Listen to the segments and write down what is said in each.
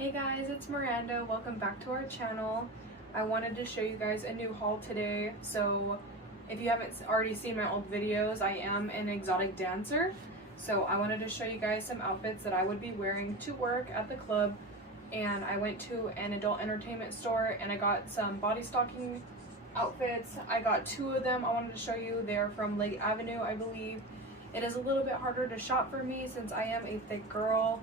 Hey guys, it's Miranda. Welcome back to our channel. I wanted to show you guys a new haul today. So if you haven't already seen my old videos, I am an exotic dancer. So I wanted to show you guys some outfits that I would be wearing to work at the club. And I went to an adult entertainment store and I got some body stocking outfits. I got two of them I wanted to show you. They're from Lake Avenue, I believe. It is a little bit harder to shop for me since I am a thick girl.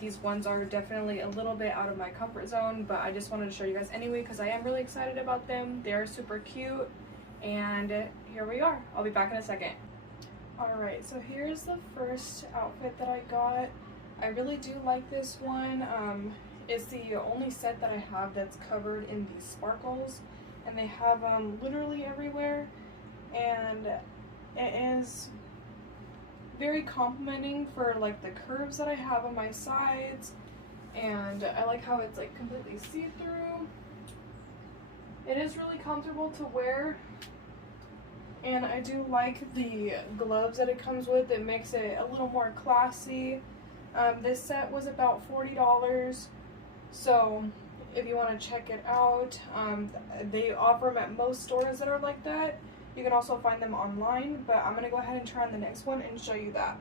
These ones are definitely a little bit out of my comfort zone, but I just wanted to show you guys anyway because I am really excited about them. They're super cute, and here we are. I'll be back in a second. Alright, so here's the first outfit that I got. I really do like this one. It's the only set that I have that's covered in these sparkles, and they have literally everywhere, and it is very complimenting for like the curves that I have on my sides, and I like how it's like completely see-through. It is really comfortable to wear, and I do like the gloves that it comes with. It makes it a little more classy. This set was about $40, so if you want to check it out, they offer them at most stores that are like that. You can also find them online, but I'm going to go ahead and try on the next one and show you that.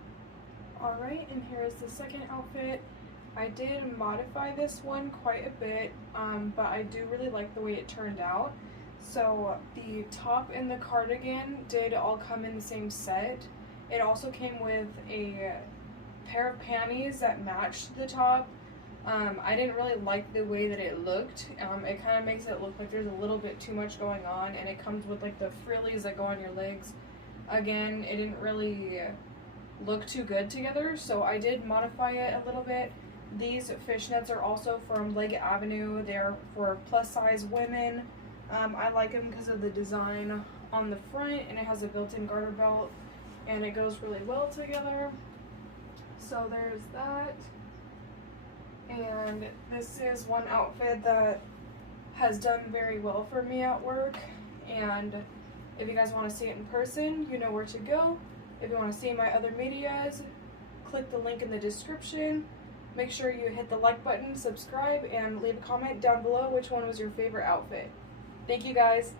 Alright, and here is the second outfit. I did modify this one quite a bit, but I do really like the way it turned out. So the top and the cardigan did all come in the same set. It also came with a pair of panties that matched the top. I didn't really like the way that it looked. It kind of makes it look like there's a little bit too much going on, and it comes with like the frillies that go on your legs. Again, it didn't really look too good together, so I did modify it a little bit. These fishnets are also from Lake Avenue. They're for plus size women. I like them because of the design on the front, and it has a built-in garter belt, and it goes really well together. So there's that. And this is one outfit that has done very well for me at work, and if you guys want to see it in person, you know where to go. If you want to see my other medias, click the link in the description. Make sure you hit the like button, subscribe, and leave a comment down below which one was your favorite outfit. Thank you guys.